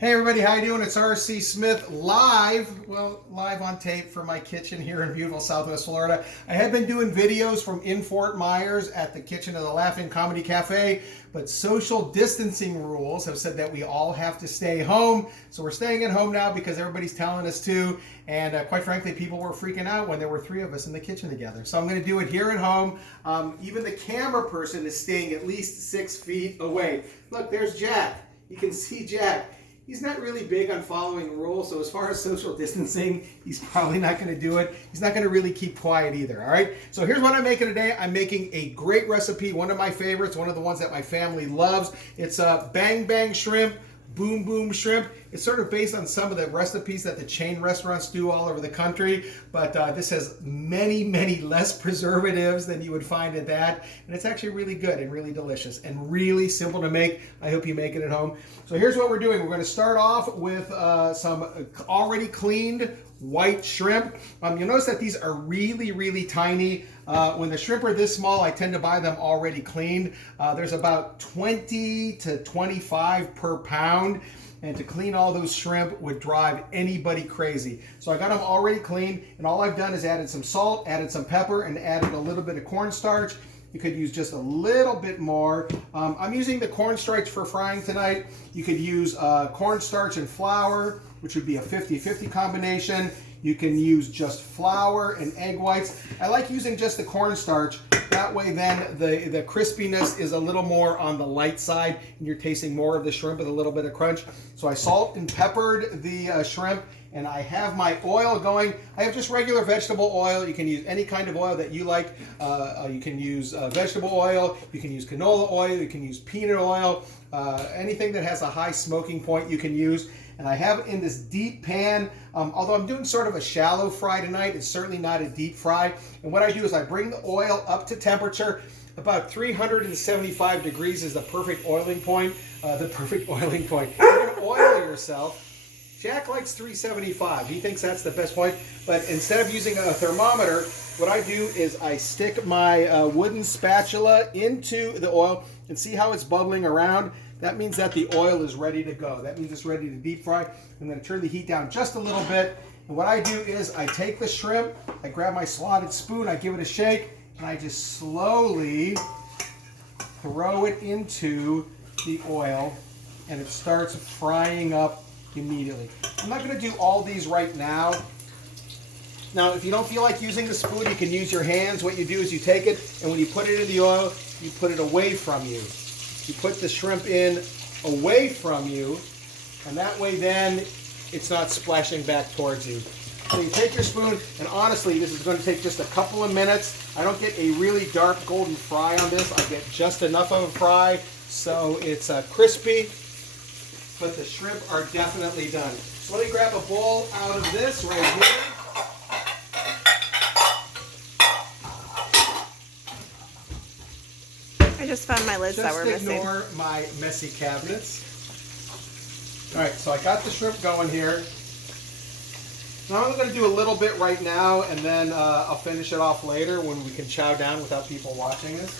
Hey everybody, how you doing? It's R.C. Smith live on tape from my kitchen here in beautiful Southwest Florida. I have been doing videos from in Fort Myers at the kitchen of the Laughing Comedy Cafe, but social distancing rules have said that we all have to stay home. So we're staying at home now because everybody's telling us to, and quite frankly, people were freaking out when there were three of us in the kitchen together. So I'm going to do it here at home. Even the camera person is staying at least 6 feet away. Look, there's Jack. You can see Jack. He's not really big on following rules, so as far as social distancing, he's probably not going to do it. He's not going to really keep quiet either, all right? So here's what I'm making today. I'm making a great recipe, one of my favorites, one of the ones that my family loves. It's Bang Bang Shrimp, Boom Boom Shrimp. It's sort of based on some of the recipes that the chain restaurants do all over the country, but this has many, many less preservatives than you would find in that, and it's actually really good and really delicious and really simple to make. I hope you make it at home. So here's what we're doing. We're going to start off with some already cleaned white shrimp. You'll notice that these are really, really tiny. When the shrimp are this small, I tend to buy them already cleaned. There's about 20 to 25 per pound. And to clean all those shrimp would drive anybody crazy. So I got them already cleaned, and all I've done is added some salt, added some pepper, and added a little bit of cornstarch. You could use just a little bit more. I'm using the cornstarch for frying tonight. You could use cornstarch and flour, which would be a 50-50 combination. You can use just flour and egg whites. I like using just the cornstarch. That way then the crispiness is a little more on the light side and you're tasting more of the shrimp with a little bit of crunch. So I salt and peppered the shrimp, and I have my oil going. I have just regular vegetable oil. You can use any kind of oil that you like. You can use vegetable oil, you can use canola oil, you can use peanut oil, anything that has a high smoking point you can use. And I have it in this deep pan. Although I'm doing sort of a shallow fry tonight, it's certainly not a deep fry. And what I do is I bring the oil up to temperature. About 375 degrees is the perfect oiling point. You're gonna oil yourself. Jack likes 375. He thinks that's the best point. But instead of using a thermometer, what I do is I stick my wooden spatula into the oil and see how it's bubbling around. That means that the oil is ready to go. That means it's ready to deep fry. I'm going to turn the heat down just a little bit. And what I do is I take the shrimp, I grab my slotted spoon, I give it a shake, and I just slowly throw it into the oil, and it starts frying up immediately. I'm not going to do all these right now. Now, if you don't feel like using the spoon, you can use your hands. What you do is you take it, and when you put it in the oil, you put it away from you. You put the shrimp in away from you, and that way then it's not splashing back towards you. So you take your spoon, and honestly, this is going to take just a couple of minutes. I don't get a really dark golden fry on this. I get just enough of a fry so it's crispy, but the shrimp are definitely done. So let me grab a bowl out of this right here. I just found my lids that were missing. Just ignore my messy cabinets. All right, so I got the shrimp going here. Now I'm going to do a little bit right now, and then I'll finish it off later when we can chow down without people watching us.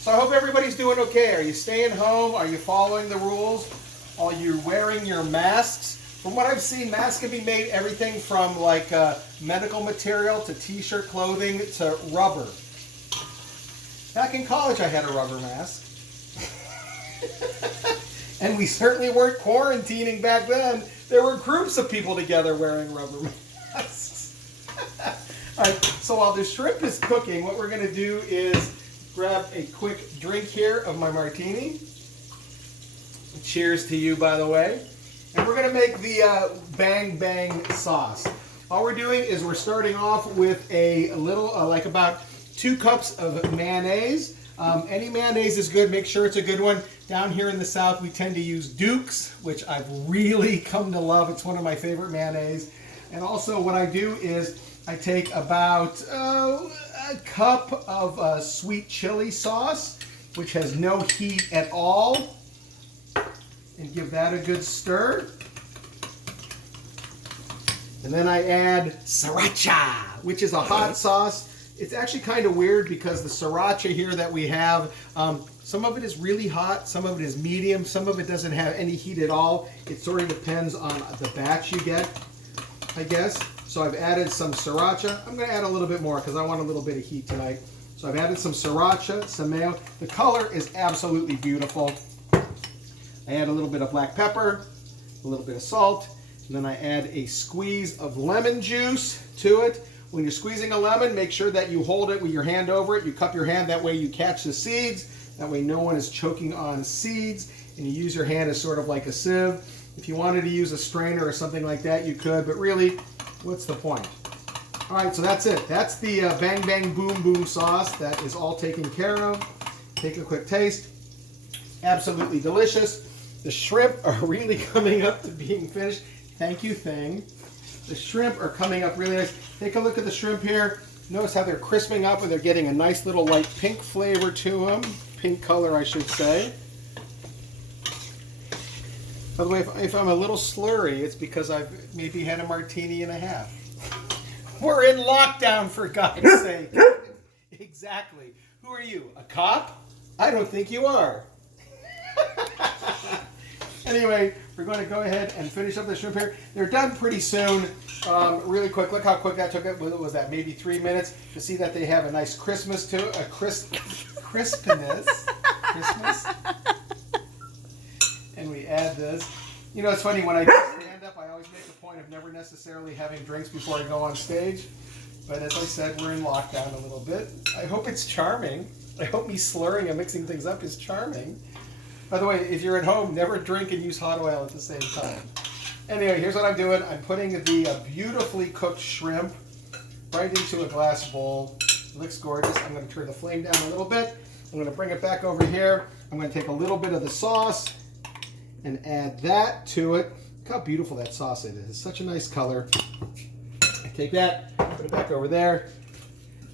So I hope everybody's doing okay. Are you staying home? Are you following the rules? Are you wearing your masks? From what I've seen, masks can be made everything from like medical material to t-shirt clothing to rubber. Back in college, I had a rubber mask. And we certainly weren't quarantining back then. There were groups of people together wearing rubber masks. All right, so while the shrimp is cooking, what we're going to do is grab a quick drink here of my martini. Cheers to you, by the way. And we're going to make the Bang Bang sauce. All we're doing is we're starting off with a little, like about 2 cups of mayonnaise. Any mayonnaise is good. Make sure it's a good one. Down here in the South, we tend to use Duke's, which I've really come to love. It's one of my favorite mayonnaise. And also what I do is I take about a cup of sweet chili sauce, which has no heat at all, and give that a good stir. And then I add sriracha, which is a hot sauce It's actually kind of weird because the sriracha here that we have, some of it is really hot, some of it is medium, some of it doesn't have any heat at all. It sort of depends on the batch you get, I guess. So I've added some sriracha. I'm going to add a little bit more because I want a little bit of heat tonight. So I've added some sriracha, some mayo. The color is absolutely beautiful. I add a little bit of black pepper, a little bit of salt, and then I add a squeeze of lemon juice to it. When you're squeezing a lemon, make sure that you hold it with your hand over it. You cup your hand, that way you catch the seeds. That way no one is choking on seeds. And you use your hand as sort of like a sieve. If you wanted to use a strainer or something like that, you could, but really, what's the point? All right, so that's it. That's the Bang Bang Boom Boom sauce. That is all taken care of. Take a quick taste. Absolutely delicious. The shrimp are really coming up to being finished. Thank you, Thing. The shrimp are coming up really nice. Take a look at the shrimp here. Notice how they're crisping up and they're getting a nice little light pink flavor to them. Pink color, I should say. By the way, if I'm a little slurry, it's because I've maybe had a martini and a half. We're in lockdown, for God's sake. Exactly. Who are you, a cop? I don't think you are. Anyway, we're going to go ahead and finish up the shrimp here. They're done pretty soon, really quick. Look how quick that took it. What was that, maybe 3 minutes? To see that they have a nice crispness to it, crispness. And we add this. You know, it's funny, when I do stand up, I always make a point of never necessarily having drinks before I go on stage. But as I said, we're in lockdown a little bit. I hope it's charming. I hope me slurring and mixing things up is charming. By the way, if you're at home, never drink and use hot oil at the same time. Anyway, here's what I'm doing. I'm putting the beautifully cooked shrimp right into a glass bowl. It looks gorgeous. I'm going to turn the flame down a little bit. I'm going to bring it back over here. I'm going to take a little bit of the sauce and add that to it. Look how beautiful that sauce is. It's such a nice color. I take that, put it back over there.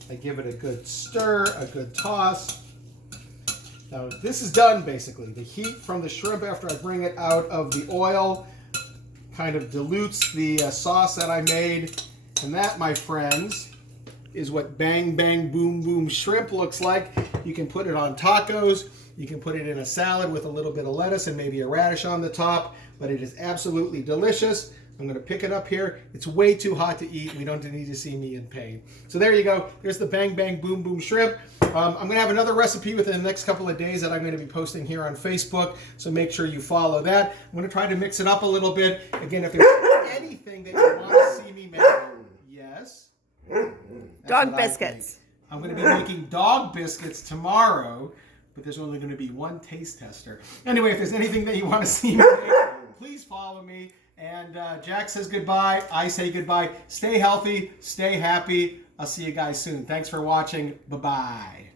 I give it a good stir, a good toss. Now this is done basically. The heat from the shrimp after I bring it out of the oil kind of dilutes the sauce that I made. And that, my friends, is what Bang Bang Boom Boom shrimp looks like. You can put it on tacos. You can put it in a salad with a little bit of lettuce and maybe a radish on the top. But it is absolutely delicious. I'm going to pick it up here. It's way too hot to eat. We don't need to see me in pain. So there you go. There's the Bang Bang Boom Boom shrimp. I'm going to have another recipe within the next couple of days that I'm going to be posting here on Facebook. So make sure you follow that. I'm going to try to mix it up a little bit. Again, if there's anything that you want to see me make, yes. Dog biscuits. I'm going to be making dog biscuits tomorrow, but there's only going to be one taste tester. Anyway, if there's anything that you want to see me make, please follow me. And Jack says goodbye. I say goodbye. Stay healthy. Stay happy. I'll see you guys soon. Thanks for watching. Bye-bye.